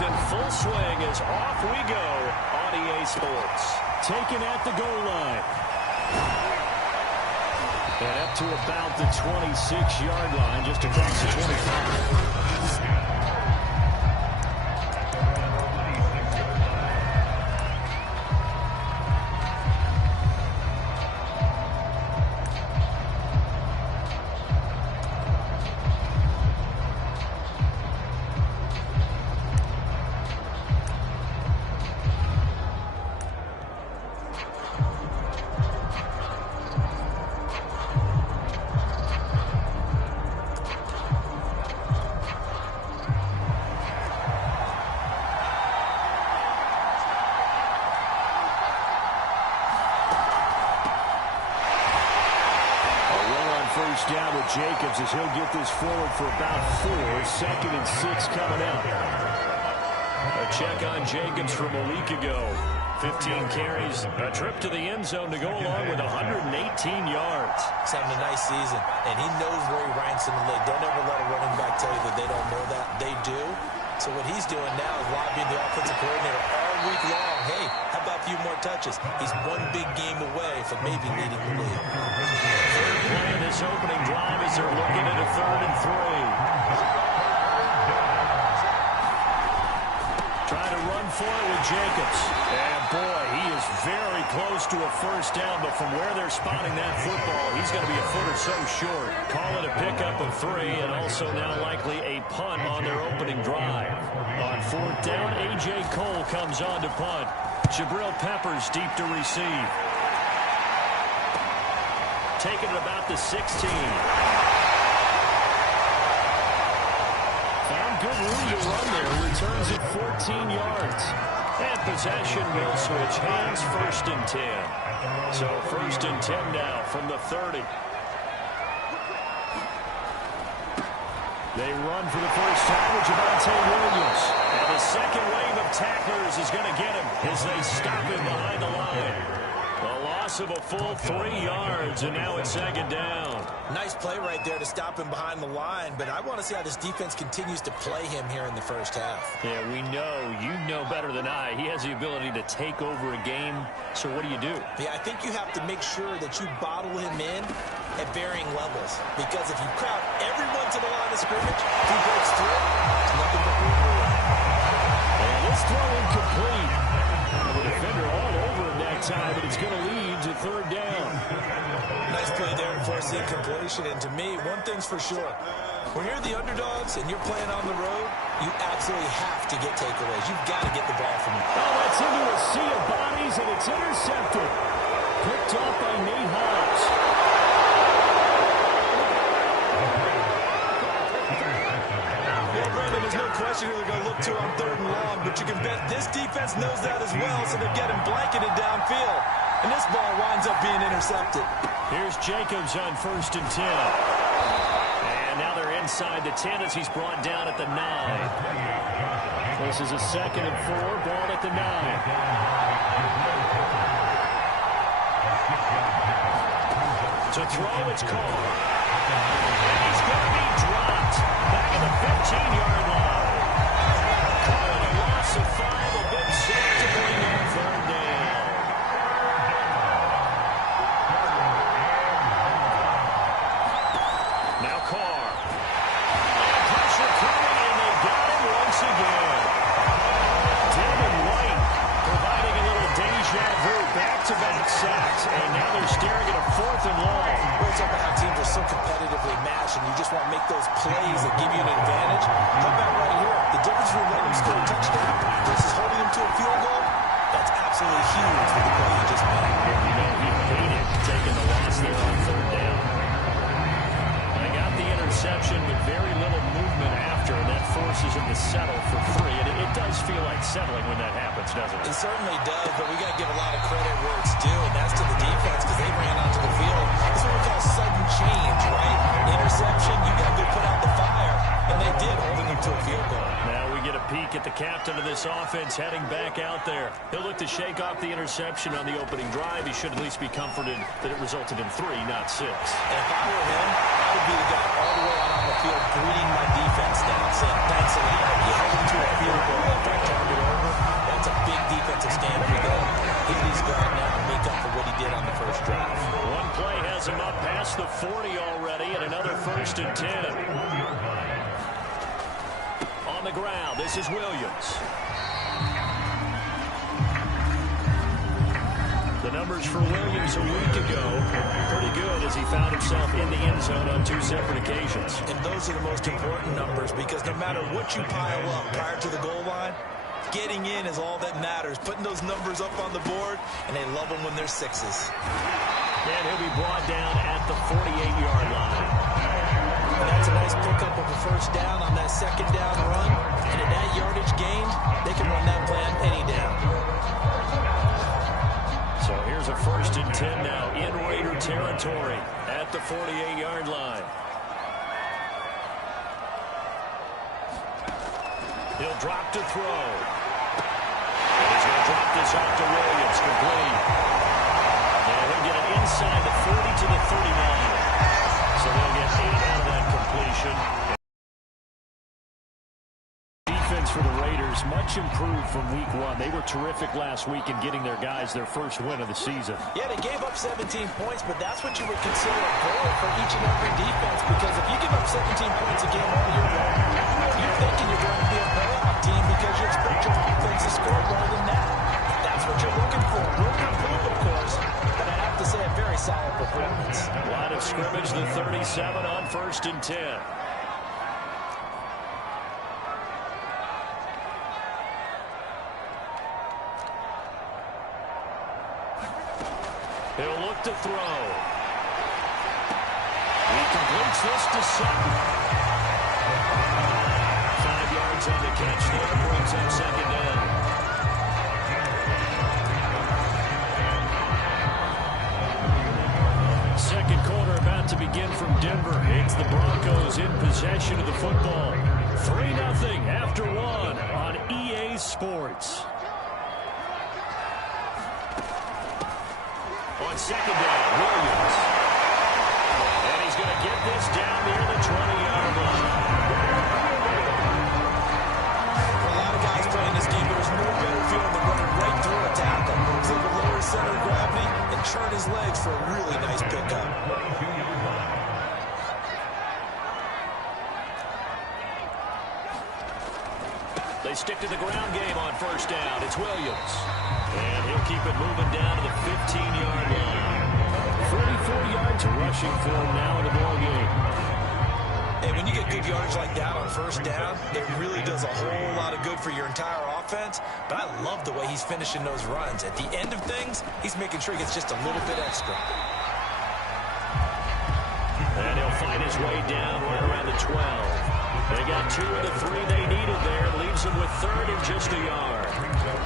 is in full swing as off we go on EA Sports. Taken at the goal line. And up to about the 26-yard line, just across the 25. Down with Jacobs as he'll get this forward for about 4. 2nd and 6 coming out. A check on Jacobs from a week ago. 15 carries, a trip to the end zone to go along with 118 yards. He's having a nice season, and he knows where he ranks in the league. Don't ever let a running back tell you that they don't know that. They do. So what he's doing now is lobbying the offensive coordinator all week long. Hey, how about a few more touches? He's one big game away from maybe leading the league. Third play of this opening drive as they're looking at a 3rd and 3. Trying to run for it with Jacobs. And boy, he is very close to a first down, but from where they're spotting that football, he's going to be a foot or so short. Call it a pickup of 3, and also now likely a punt on their opening drive. On 4th down, A.J. Cole comes on to punt. Jabril Peppers deep to receive. Taking it about the 16. Found good room to run there. Returns it 14 yards. And possession will switch hands. 1st and 10. So 1st and 10 now from the 30. They run for the first time with Javonte Williams. And the second wave of tacklers is going to get him as they stop him behind the line. A loss of a full 3 yards, and now it's 2nd down. Nice play right there to stop him behind the line, but I want to see how this defense continues to play him here in the first half. Yeah, we know. You know better than I. He has the ability to take over a game, so what do you do? Yeah, I think you have to make sure that you bottle him in at varying levels, because if you crowd everyone to the line of scrimmage, if he breaks through, it's nothing but room to run. And this throw incomplete. The defender all over him that time, but it's going to lead to 3rd down. Nice play there to force the incompletion, and to me, one thing's for sure. When you're the underdogs and you're playing on the road, you absolutely have to get takeaways. You've got to get the ball from him. Oh, that's into a sea of bodies, and it's intercepted. Picked off by Nate Hobbs. Well, Brandon, there's no question who they're going to look to on 3rd and long, but you can bet this defense knows that as well, so they're getting blanketed downfield. And this ball winds up being intercepted. Here's Jacobs on 1st and 10. And now they're inside the 10 as he's brought down at the 9. This is a 2nd and 4, ball at the 9. To throw, it's called. And he's going to be dropped back at the 15-yard line. Calling a loss of 5, a big sack to bring in 3rd down. Now Carr. And pressure coming, and they got him once again. Devin White providing a little deja vu, back-to-back sacks, and now they're staring at a 4th and long. We're talking about how teams are so competitively matched, and you just want to make those plays that give you an advantage. How about right here? The difference between letting them score a touchdown versus holding them to a field goal, that's absolutely huge for the play you just made. You know, he hated taking the loss there on 3rd down. They got the interception, but very little movement after, and that forces him to settle for 3. And it does feel like settling when that happens, doesn't it? It certainly does, but we got to give a lot of credit where it's due, and that's to the defense, because they ran onto the field. This is what we call sudden change, right? Interception, you got to go put out the fire, and they did, holding them to a field goal. Now we get a peek at the captain of this offense heading back out there. He'll look to shake off the interception on the opening drive. He should at least be comforted that it resulted in 3, not 6. And if I were him, I would be the guy all the way out on the field greeting my defense now, saying, thanks a lot. You held them to a field goal. ready, and another 1st and 10. On the ground, this is Williams. The numbers for Williams a week ago, pretty good as he found himself in the end zone on 2 separate occasions. And those are the most important numbers because no matter what you pile up prior to the goal line, getting in is all that matters. Putting those numbers up on the board, and they love them when they're 6s. And he'll be brought down at the 48-yard line. And that's a nice pickup of a 1st down on that 2nd down run. And at that yardage gained, they can run that plan any down. So here's a 1st and 10 now in Raider territory at the 48-yard line. He'll drop to throw. And he's going to drop this off to Williams, complete. And he'll get it inside the 40 to the 39. So they'll get 8 out of that completion. Defense for the Raiders, much improved from week 1. They were terrific last week in getting their guys their 1st win of the season. Yeah, they gave up 17 points, but that's what you would consider a goal for each and every defense, because if you give up 17 points a game all year long, you're thinking you're going to be a playoff team because you expect your offense to score more than that. That's what you're looking for. Room to improve, of course, but I have to say a very solid performance. Line of scrimmage, the 37 on 1st and 10. He'll look to throw. He completes this to Sutton. 5 yards on the catch there, brings up 2nd down. Second quarter about to begin from Denver. It's the Broncos in possession of the football. 3-0 after 1 on EA Sports. On 2nd down, Williams. And he's going to get this down near the 20-yard line. For a lot of guys playing this game, there's no better feeling than running right through a tackle. He's able to lower his center of gravity and turn his legs for a really nice pickup. They stick to the ground game on 1st down. It's Williams. And he'll keep it moving down to the 15-yard line. 44 yards rushing for him now in the ball game. And when you get good yardage like that on 1st down, it really does a whole lot of good for your entire offense. But I love the way he's finishing those runs. At the end of things, he's making sure he gets just a little bit extra. And he'll find his way down right around the 12. They got 2 of the 3 they needed there. Leaves them with 3rd and just a yard.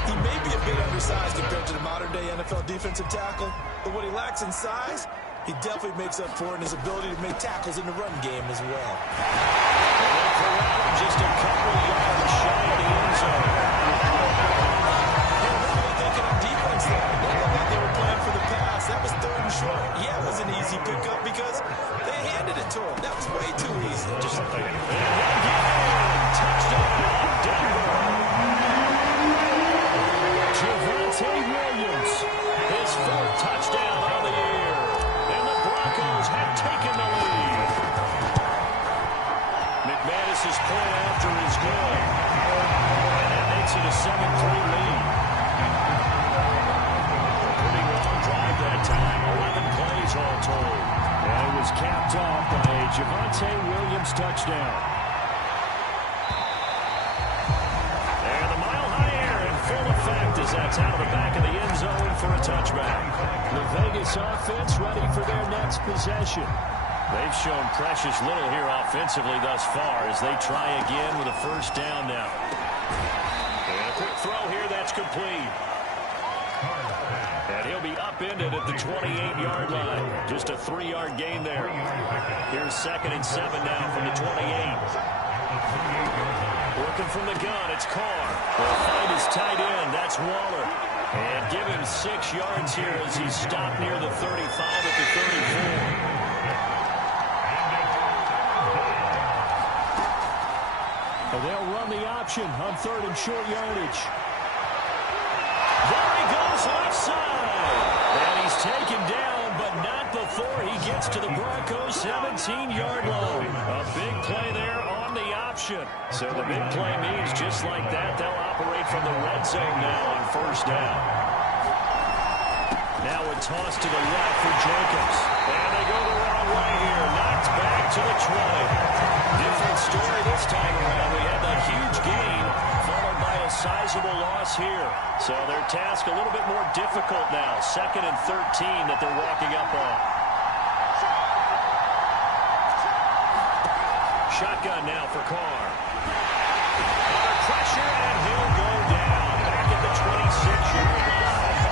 He may be a bit undersized compared to the modern-day NFL defensive tackle, but what he lacks in size, he definitely makes up for it in his ability to make tackles in the run game as well. And Corral just a couple yards shy of the end zone. They're really thinking on defense there. They looked like they were playing for the pass. That was 3rd and short. Yeah, it was an easy pickup because they handed it to him. That was way too easy. Just touchdown, Denver. Javonte Williams, his 4th touchdown on the year. And the Broncos have taken the lead. McManus's play after is good. And that makes it a 7-3 lead. Pretty long drive that time. 11 plays all told. And it was capped off by a Javonte Williams touchdown. And the mile-high air in full effect as that's out of the back of the end zone for a touchback. The Vegas offense ready for their next possession. They've shown precious little here offensively thus far as they try again with a 1st down now. And a quick throw here, that's complete. And he'll be upended at the 28-yard line. Just a 3-yard gain there. Here's 2nd and 7 now from the 28. Working from the gun, it's Carr. They'll find his tight end, that's Waller. And give him 6 yards here as he's stopped near the 35 at the 34. They'll run the option on 3rd and short yardage. There he goes left side. And he's taken down but not before he gets to the Broncos' 17-yard line. A big play there on the option. So the big play means just like that, they'll operate from the red zone now on first down. Now a toss to the left for Jacobs. And they go the wrong way here. Knocked back to the 20. Different story this time around. We had that huge gain followed by a sizable loss here. So their task a little bit more difficult now. 2nd and 13 that they're walking up on. Shotgun now for Carr. Under pressure, and he'll go down. Back at the 26-yard line.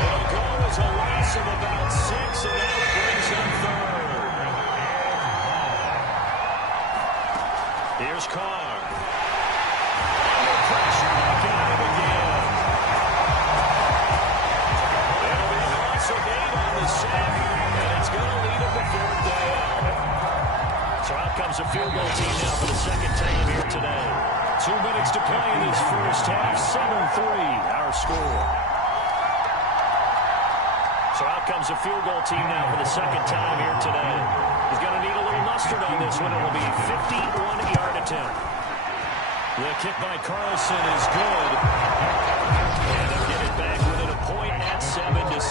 It'll go as a loss of about 6, and that brings up 3rd. Here's Carr. Under pressure, they got him again. It'll be a loss of 8 on the sack, and it's going to lead him to 4th down. So out comes a field goal team now for the second time here today. 2 minutes to play in this first half. 7-3, our score. So out comes a field goal team now for the second time here today. He's going to need a little mustard on this one. It will be a 51-yard attempt. The kick by Carlson is good. And they'll get it back within a point at 7-6.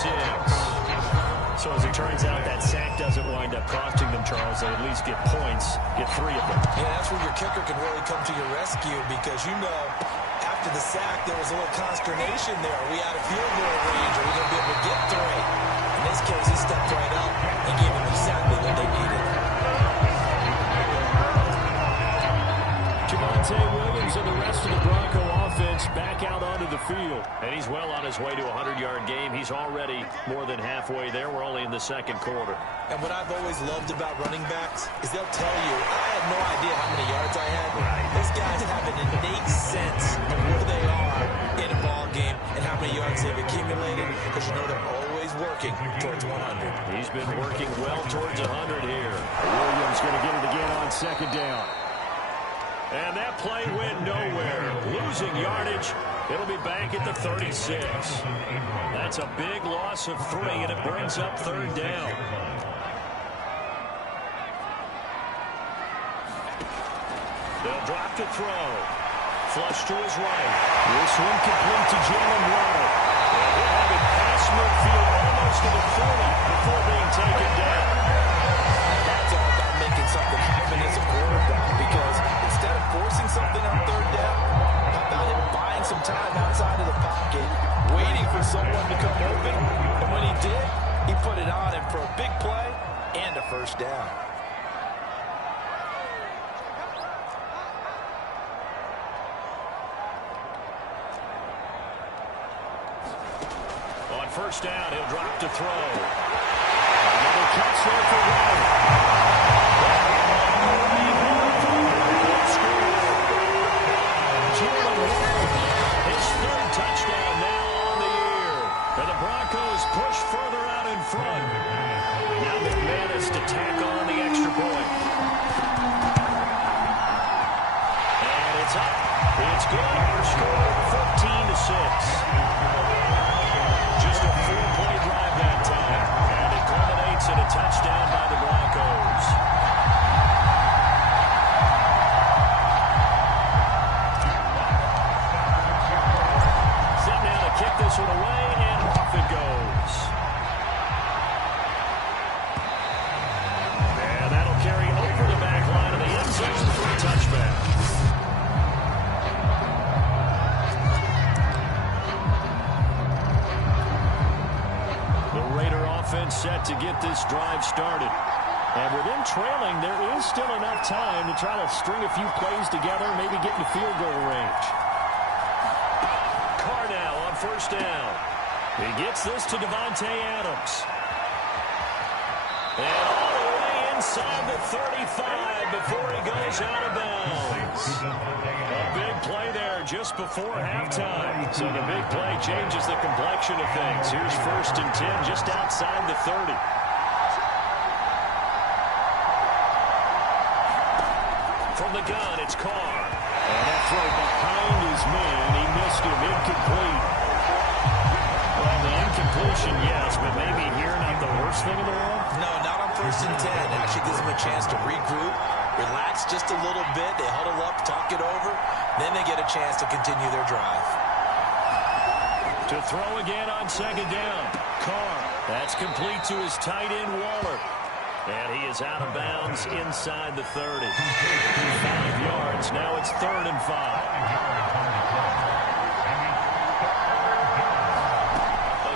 So as it turns out, that sack doesn't wind up costing them, Charles. They at least get points, get 3 of them. Yeah, that's where your kicker can really come to your rescue because, you know, after the sack, there was a little consternation there. Are we out of field goal range? Are we going to be able to get 3? In this case, he stepped right up and gave them exactly what they needed. Javonte Williams and the rest of the Bronco offense back out onto the field. And he's well on his way to a 100-yard game. He's already more than halfway there. We're only in the second quarter. And what I've always loved about running backs is they'll tell you, I had no idea how many yards I had. Those guys have an innate sense of where they are in a ball game and how many yards they've accumulated because you know they're always working towards 100. He's been working well towards 100 here. Williams going to get it again on second down. And that play went nowhere. Losing yardage. It'll be back at the 36. That's a big loss of 3, and it brings up 3rd down. They'll drop to throw. Flush to his right. This one complete to Jalen Waddle. And he'll have it past midfield almost to the 40 before being taken down. That's all about making something happen as a quarterback because instead of forcing something on 3rd down, how about him buying some time outside of the pocket, waiting for someone to come open, and when he did, he put it on him for a big play and a 1st down. On 1st down, he'll drop to throw. Another catch there for Waddle. His 3rd touchdown now on the year. And the Broncos push further out in front. Now McManus to tack on the extra point. And it's up. It's good. Our score 14-6. Just a 4-play drive that time. And it culminates in a touchdown by the Broncos. Set now to kick this one away, and off it goes. And that'll carry over the back line of the end zone for a touchback. Offense set to get this drive started. And with them trailing, there is still enough time to try to string a few plays together, maybe get into field goal range. Carr now on 1st down. He gets this to Davante Adams. And all the way inside the 35 before he goes out of bounds. A big play there just before halftime. So the big play changes the complexion of things. Here's 1st and 10 just outside the 30. From the gun, it's Carr. And that throw behind his man. He missed him. Incomplete. Well, the incomplete completion, yes, but maybe here not the worst thing in the world? No, not on 1st and 10. It actually gives them a chance to regroup, relax just a little bit. They huddle up, talk it over. Then they get a chance to continue their drive. To throw again on 2nd down. Carr. That's complete to his tight end, Waller. And he is out of bounds inside the 30. 5 yards. Now it's 3rd and 5.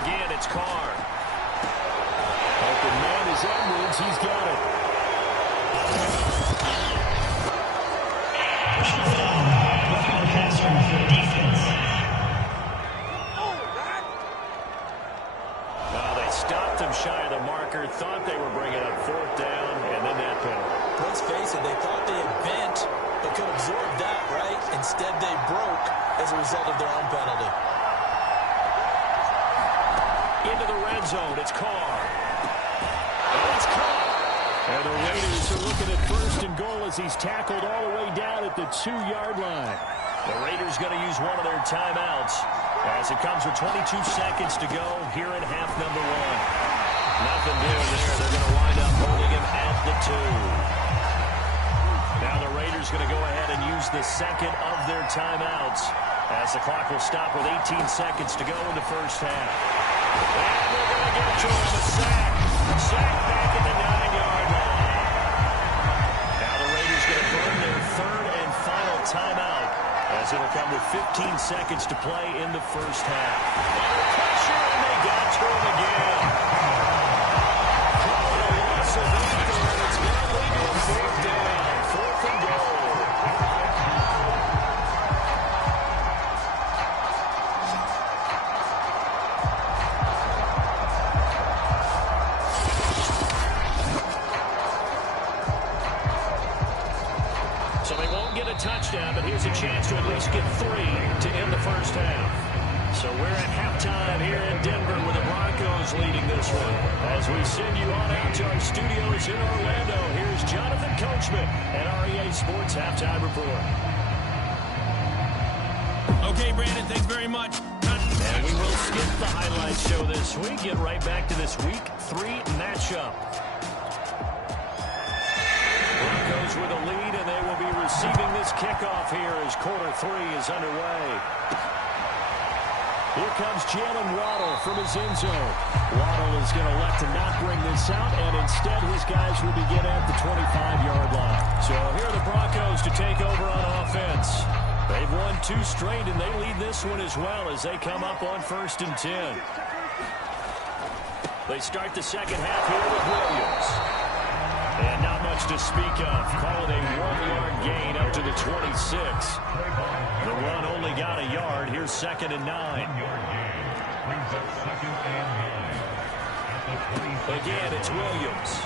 Again, it's Carr. Open man is Edwards. He's got it. They stopped him shy of the marker. Thought they were bringing up 4th down, and then that penalty. Let's face it, they thought they had bent, but could absorb that, right? Instead, they broke as a result of their own penalty. Into the red zone. It's Carr. And it's caught. And the Raiders are looking at 1st and goal as he's tackled all the way down at the 2-yard line. The Raiders going to use one of their timeouts as it comes with 22 seconds to go here in half number 1. Nothing doing there. They're going to wind up holding him at the 2. Now the Raiders going to go ahead and use the second of their timeouts as the clock will stop with 18 seconds to go in the first half. And they're going to get to him a sack. Sack back at the 9-yard line. Now the Raiders going to burn their 3rd and final timeout as it'll come with 15 seconds to play in the first half. Under pressure, and they got to him again. Call it a loss of 8 there, and it's going to lead to a 4th down. 4th and goal. So they won't get a touchdown, but here's a chance to at least get 3 to end the first half. So we're at halftime here in Denver with the Broncos leading this one. As we send you on out to our studios in Orlando, here's Jonathan Coachman at REA Sports Halftime Report. Okay, Brandon, thanks very much. And we will skip the highlights show this week. Get right back to this Week 3 matchup. Broncos with a lead, and they will be receiving this kickoff here as quarter 3 is underway. Here comes Jalen Waddle from his end zone. Waddle is going to elect to not bring this out, and instead his guys will begin at the 25-yard line. So here are the Broncos to take over on offense. They've won 2 straight, and they lead this one as well as they come up on 1st and 10. They start the second half here with Williams. And not much to speak of. Call it a 1-yard gain up to the 26. The run only got a yard. Here's 2nd and 9. Again, it's Williams.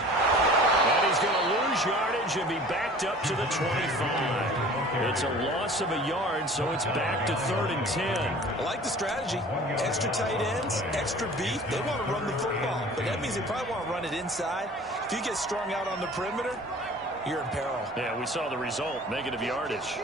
And he's going to lose yardage and be backed up to the 25. It's a loss of a yard, so it's back to 3rd and 10. I like the strategy. Extra tight ends, extra beef. They want to run the football, but that means they probably want to run it inside. If you get strung out on the perimeter, you're in peril. Yeah, we saw the result, negative yardage.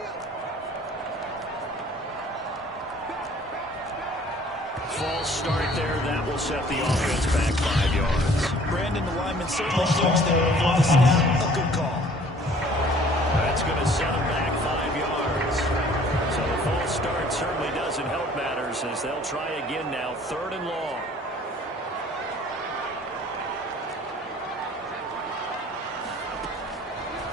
False start there. That will set the offense back 5 yards. Brandon, the lineman certainly thinks that before the snap, a good call. That's going to set him back 5 yards. So the false start certainly doesn't help matters as they'll try again now, 3rd and long.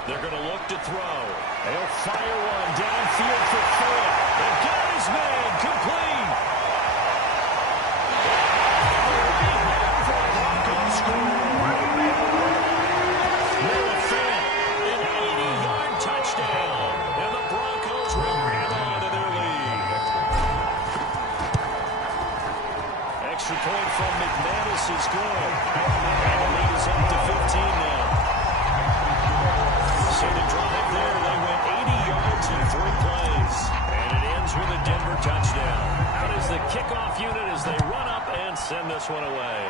They're going to look to throw. They'll fire one downfield for 4. They've got his man complete. Point from McManus is good. And the lead is up to 15 now. So the drive there, they went 80 yards in 3 plays. And it ends with a Denver touchdown. Out is the kickoff unit as they run up and send this one away.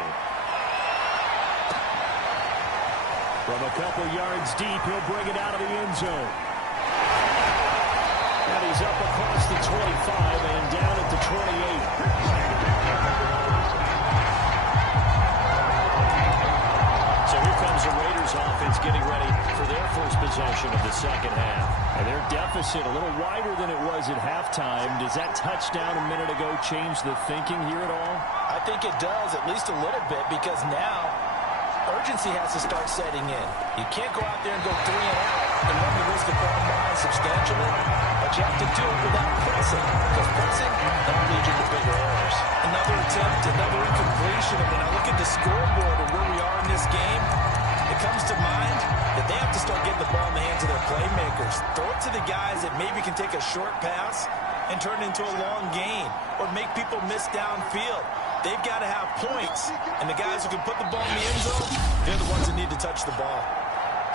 From a couple yards deep, he'll bring it out of the end zone. And he's up across the 25 and down at the 28. Broncos offense getting ready for their first possession of the second half. And their deficit a little wider than it was at halftime. Does that touchdown a minute ago change the thinking here at all? I think it does, at least a little bit, because now urgency has to start setting in. You can't go out there and go 3 and out and run the risk of falling behind substantially, but you have to do it without pressing, because pressing that'll lead you to bigger errors. Another attempt, another incompletion, and when I look at the scoreboard and where we are in this game, it comes to mind that they have to start getting the ball in the hands of their playmakers. Throw it to the guys that maybe can take a short pass and turn it into a long gain or make people miss downfield. They've got to have points, and the guys who can put the ball in the end zone, they're the ones that need to touch the ball.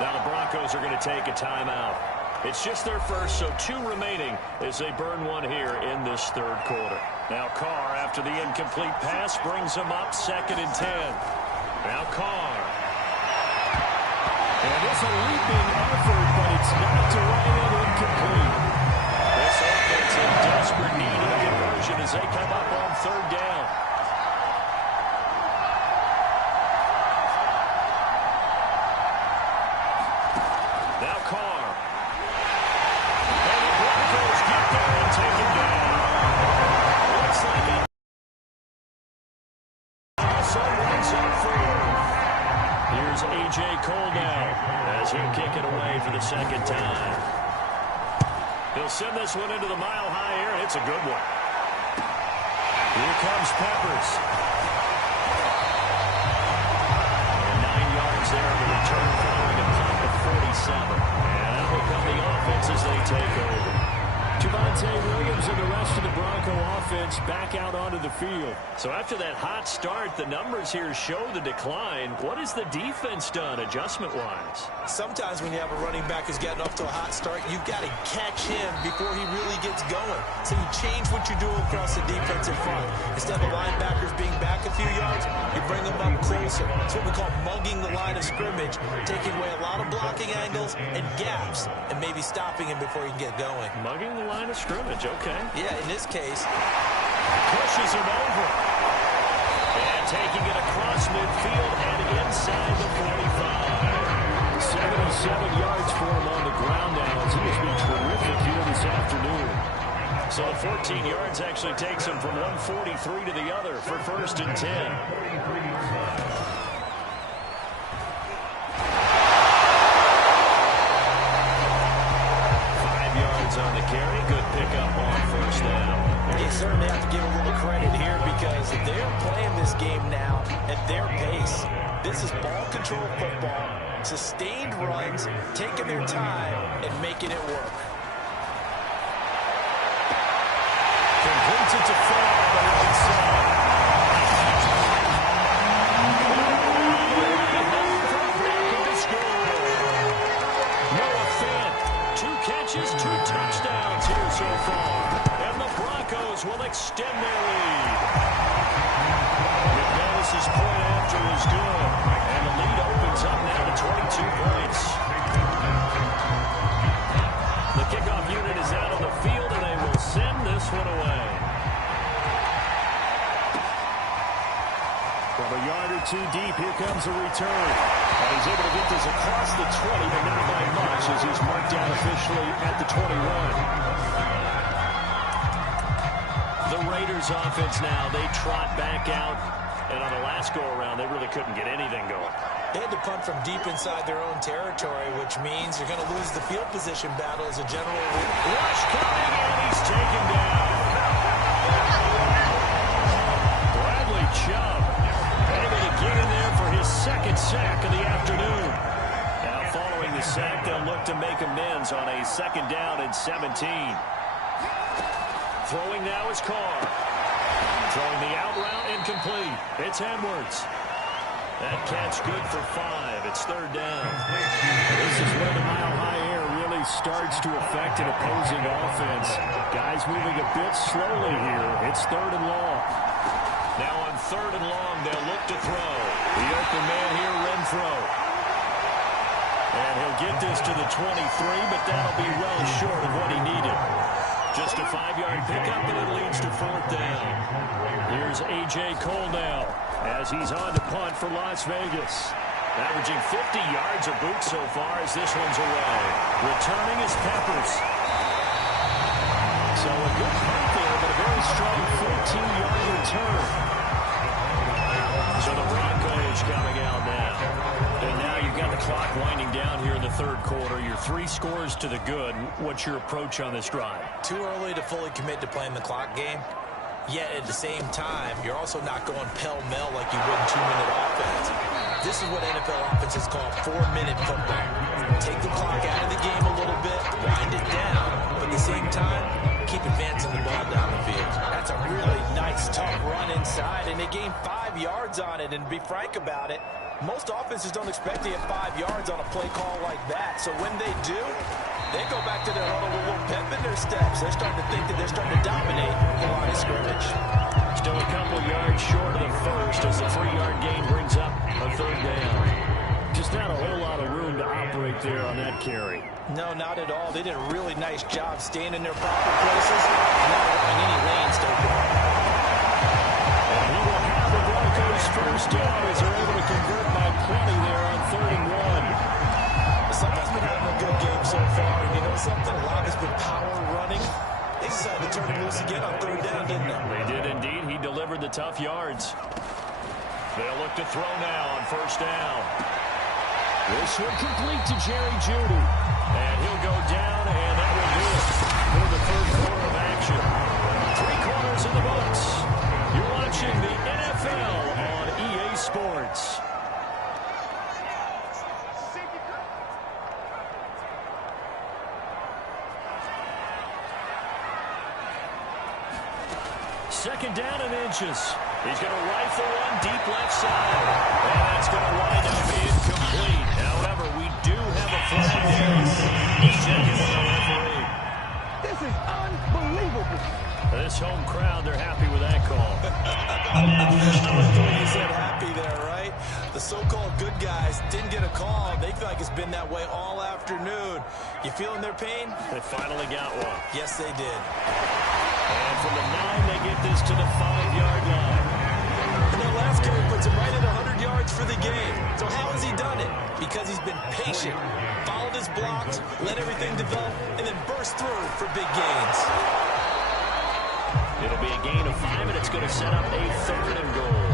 Now the Broncos are going to take a timeout. It's just their first, so 2 remaining as they burn one here in this third quarter. Now Carr, after the incomplete pass, brings them up 2nd and 10. Now Carr. And it's a leaping effort, but it's not to right and incomplete. This offense in desperate need of a conversion as they come up on 3rd down. Now Carr. And the Broncos get there and take him down. Looks like it. Someone's up for. Here's A.J. Cole now as he'll kick it away for the 2nd time. He'll send this one into the mile-high air, and it's a good one. Here comes Peppers. And 9 yards there on the return following a punt of 47. And that will become the offense as they take over. Javonte Williams and the rest of the Bronco offense back out onto the field. So after that hot start, the numbers here show the decline. What has the defense done adjustment-wise? Sometimes when you have a running back who's gotten off to a hot start, you've got to catch him before he really gets going. So you change what you do across the defensive front. Instead of linebackers being back a few yards, you bring them up closer. It's what we call mugging the line of scrimmage, taking away a lot of blocking angles and gaps, and maybe stopping him before he can get going. Mugging the line of scrimmage, okay. Yeah, in this case, pushes him over. And taking it across midfield and inside the 45. 77 yards for him on the ground now as he has been terrific here this afternoon. So 14 yards actually takes him from 143 to the other for 1st and 10. On the carry, good pickup on 1st down. You certainly have to give a little credit here because they're playing this game now at their pace. This is ball control football, sustained runs, taking their time and making it work. Completes it to Ford on the right side. Catches, 2 touchdowns here so far. And the Broncos will extend their lead. McManus's point after is good. And the lead opens up now to 22 points. The kickoff unit is out on the field, and they will send this one away. From a yard or 2 deep, here comes a return. And he's able to get this across the 20, but not by much as he's marked down officially at the 21. The Raiders offense now, they trot back out. And on the last go-around, they really couldn't get anything going. They had to punt from deep inside their own territory, which means you're going to lose the field position battle as a general rule. Rush coming, and he's taken down. Bradley Chubb able to get in there for his 2nd sack of the afternoon. Now following the sack, they'll look to make amends on a 2nd down and 17. Throwing now is Carr. Throwing the out route incomplete. It's Edwards. That catch good for 5. It's 3rd down. This is where the mile-high air really starts to affect an opposing offense. Guys moving a bit slowly here. It's 3rd and long. Now on 3rd and long, they'll look to throw. The open man here, Renfro. And he'll get this to the 23, but that'll be well short of what he needed. Just a 5-yard pickup, and it leads to 4th down. Here's A.J. Cole now as he's on to punt for Las Vegas. Averaging 50 yards a boot so far as this one's away. Returning is Peppers. So a good punt there, but a very strong 14-yard return. So the Broncos coming out now. And now you've got the clock winding down here in the third quarter. Your 3 scores to the good. What's your approach on this drive? Too early to fully commit to playing the clock game. Yet at the same time, you're also not going pell-mell like you would in 2-minute offense. This is what NFL offenses call 4-minute football. Take the clock out of the game a little bit, wind it down, but at the same time, keep advancing the ball down the field. That's a really nice, tough run inside, and they gained 5 yards on it. And to be frank about it, most offenses don't expect to get 5 yards on a play call like that. So when they do, they go back to their huddle with a little pep in their steps. They're starting to think that they're starting to dominate the line of scrimmage. Still a couple yards short of the first as the 3-yard gain brings up a third down. Just not a whole lot of room to operate there on that carry. No, not at all. They did a really nice job staying in their proper places and not allowing any lanes to open up. And he will have the Broncos first down as they're able to convert by plenty there on 3rd and 1. Someone's been having a good game so far, and you know something? A lot has been power running. They decided to turn him loose again on 3rd down, didn't they? They did indeed. He delivered the tough yards. They'll look to throw now on 1st down. This one complete to Jerry Jeudy. And he'll go down, and that will do it for the third quarter of action. 3 quarters in the books. You're watching the NFL on EA Sports. Second down and inches. He's going to rifle one deep left side. And that's going to wind up incomplete. However, we do have a flag there. Let's check in with the referee. This is unbelievable. This home crowd, they're happy with that call. I like the way you said happy there, right? The so-called good guys didn't get a call. They feel like it's been that way all afternoon. You feeling their pain? They finally got one. Yes, they did. And from the 9, they get this to the 5-yard line. And their last carry puts him right at 100 yards for the game. So how has he done it? Because he's been patient, followed his blocks, let everything develop, and then burst through for big gains. It'll be a gain of 5, and it's going to set up a 3rd and goal.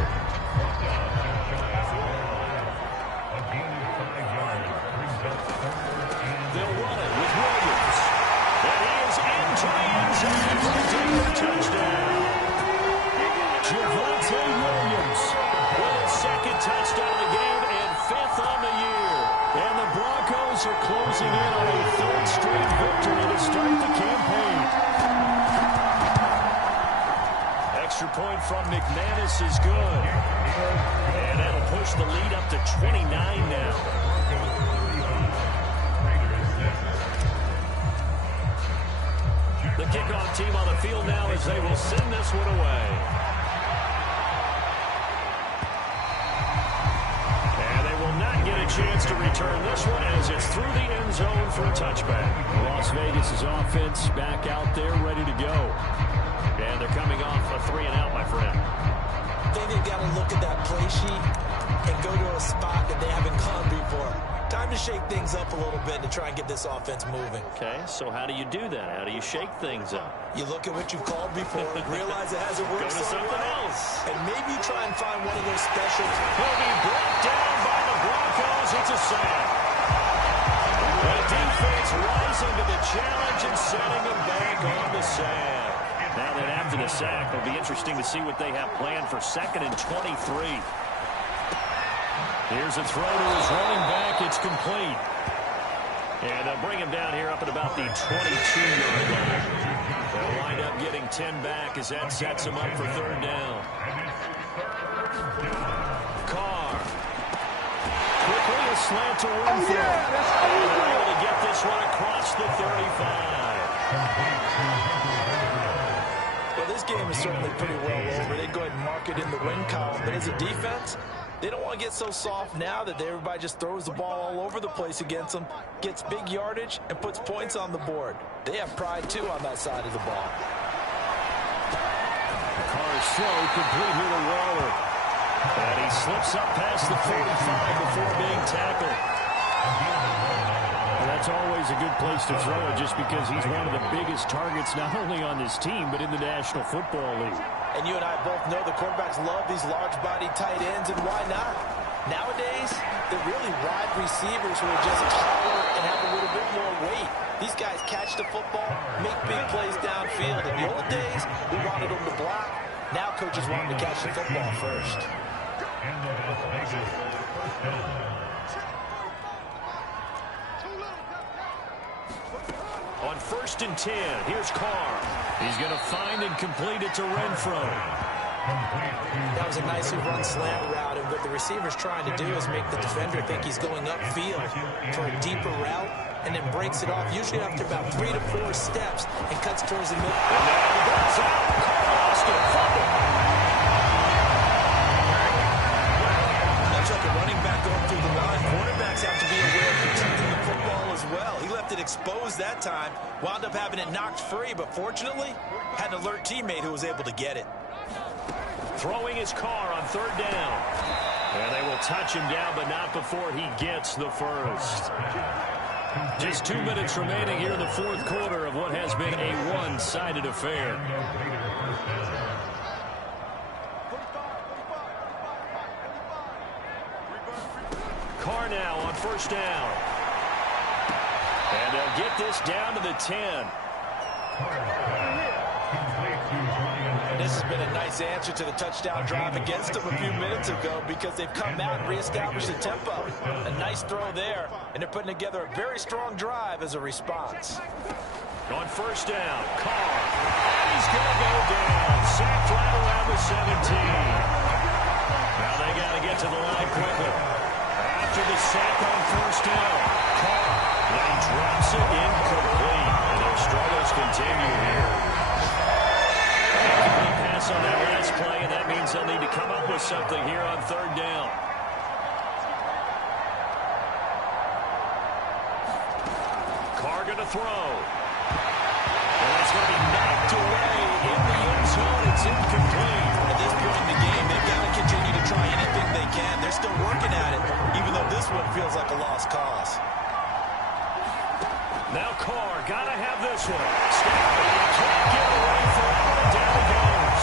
They'll run it with Williams. And he is into the end zone for a touchdown. Javonte Williams with his 2nd touchdown of the game and 5th on the year. And the Broncos are closing in on a 3rd straight victory to start the campaign. Extra point from McManus is good. And that'll push the lead up to 29 now. The kickoff team on the field now as they will send this one away. And they will not get a chance to return this one as it's through the end zone for a touchback. Las Vegas' offense back out there ready to go. And they're coming off a 3-and-out, my friend. I think they've got to look at that play sheet and go to a spot that they haven't gone before. Time to shake things up a little bit to try and get this offense moving. Okay, so how do you do that? How do you shake things up? You look at what you've called before, realize it hasn't worked Go to so something well, else. and maybe try and find one of those specials. He'll be brought down by the Broncos. It's a sack. The defense rising to the challenge and setting him back on the sack. Now that after the sack, it'll be interesting to see what they have planned for 2nd and 23. Here's a throw to his running back. It's complete. And they'll bring him down here up at about the 22-yard line. They'll wind up getting 10 back as that sets him up for 3rd down. Carr. Quickly a slant to Winfield. And they're able to get this one across the 35. Well, this game is certainly pretty well over. They go ahead and mark it in the win column. But as a defense, they don't want to get so soft now that everybody just throws the ball all over the place against them, gets big yardage, and puts points on the board. They have pride, too, on that side of the ball. Carr slow, complete here to Waller. And he slips up past the 45 before being tackled. Well, that's always a good place to throw it just because he's one of the biggest targets not only on this team but in the National Football League. And you and I both know the quarterbacks love these large-body tight ends, and why not? Nowadays, they're really wide receivers who are just taller and have a little bit more weight. These guys catch the football, make big plays downfield. In the old days, we wanted them to block. Now coaches want them to catch the football first. On 1st and 10, here's Carr. He's going to find and complete it to Renfro. That was a nicely run slant route, and what the receiver's trying to do is make the defender think he's going upfield for a deeper route, and then breaks it off, usually after about 3 to 4 steps, and cuts towards the middle. And now he goes out. Carr lost it. Fumble. Much like a running back going through the line, quarterbacks have to be aware of protecting the football as well. He left it exposed that time, wound up having it knocked free, but fortunately, had an alert teammate who was able to get it. Throwing his Carr on 3rd down. And they will touch him down, but not before he gets the first. Just 2 minutes remaining here in the 4th quarter of what has been a one-sided affair. Carr now on 1st down. And they'll get this down to the 10. This has been a nice answer to the touchdown drive against them a few minutes ago because they've come out and reestablished the tempo. A nice throw there, and they're putting together a very strong drive as a response. On 1st down, Carr. And he's going to go down. Sacked right around the 17. Now they got to get to the line quickly. After the sack on 1st down, Carr then drops it incomplete. And their struggles continue here. Incomplete pass on that last play, and that means they'll need to come up with something here on 3rd down. Carr going to throw. And it's going to be knocked away in the end zone. It's incomplete. At this point in the game, they've got to continue to try anything they can. They're still working at it, even though this one feels like a lost cause. Now Carr, got to have this one. He can't get away forever, and down he goes.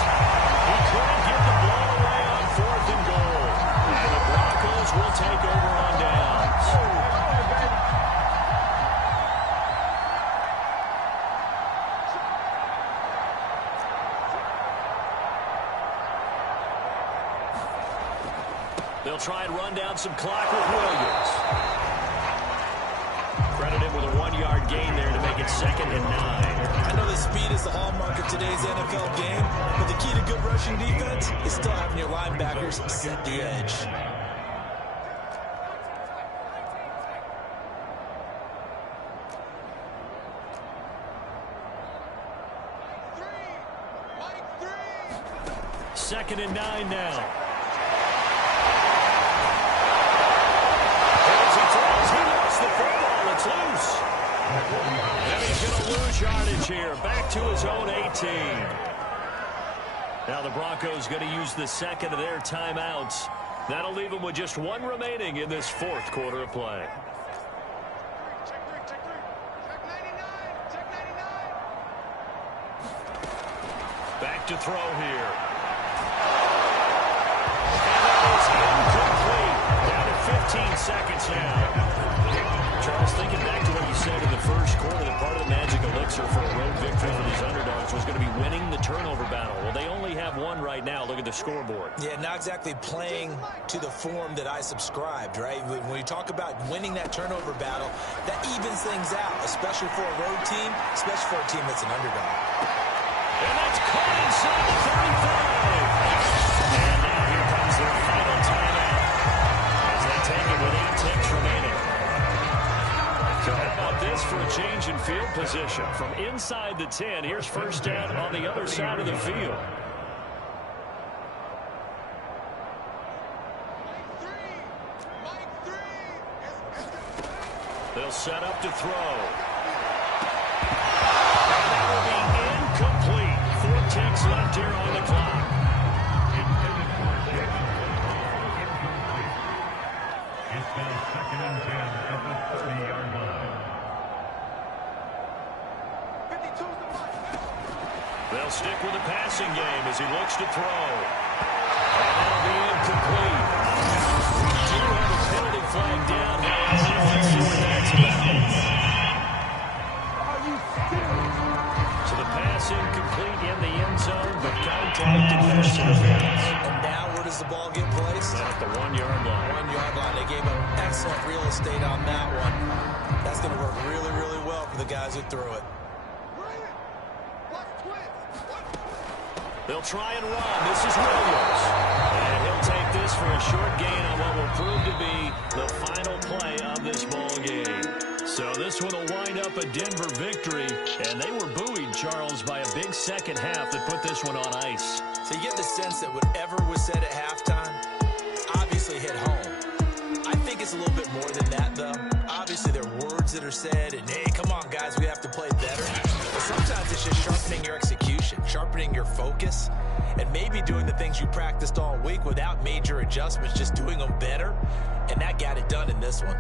He couldn't get the ball away on 4th and goal. And the Broncos will take over on downs. They'll try and run down some clock with Williams. Credit him with a 1-yard gain there to make it 2nd and 9. I know that speed is the hallmark of today's NFL game, but the key to good rushing defense is still having your linebackers set the edge. Second and 9 now. The football, it's loose. And he's going to lose yardage here. Back to his own 18. Now the Broncos going to use the 2nd of their timeouts. That'll leave them with just 1 remaining in this 4th quarter of play. Back to throw here. And that is incomplete. Down to 15 seconds now. Charles, thinking back to what you said in the 1st quarter, that part of the magic elixir for a road victory for these underdogs was going to be winning the turnover battle. Well, they only have 1 right now. Look at the scoreboard. Yeah, not exactly playing to the form that I subscribed, right? When you talk about winning that turnover battle, that evens things out, especially for a road team, especially for a team that's an underdog. And that's caught inside the 35. And now here comes their final timeout as they take it with 8 ticks remaining. So how about this for a change in field position? From inside the 10, here's 1st down on the other side of the field. They'll set up to throw. And that will be incomplete. 4 ticks left here on the clock. second and 10 at the 30-yard line. They'll stick with the passing game as he looks to throw. And that'll be incomplete. We do have a penalty flag down. Let's see what that's about. Are you serious? So the pass incomplete in the end zone, but contact and pass interference. And now where does the ball get placed? At the 1-yard line. 1-yard line. They gave him excellent real estate on that one. That's going to work really, really well for the guys who threw it. They'll try and run. This is Williams. And he'll take this for a short gain on what will prove to be the final play of this ball game. So this one will wind up a Denver victory. And they were buoyed, Charles, by a big second half that put this one on ice. So you get the sense that whatever was said at halftime obviously hit home. I think it's a little bit more than that, though. Obviously, there are words that are said, and, hey, come on, guys, we have to play better. But sometimes it's just sharpening your execution, sharpening your focus, and maybe doing the things you practiced all week without major adjustments, just doing them better, and that got it done in this one.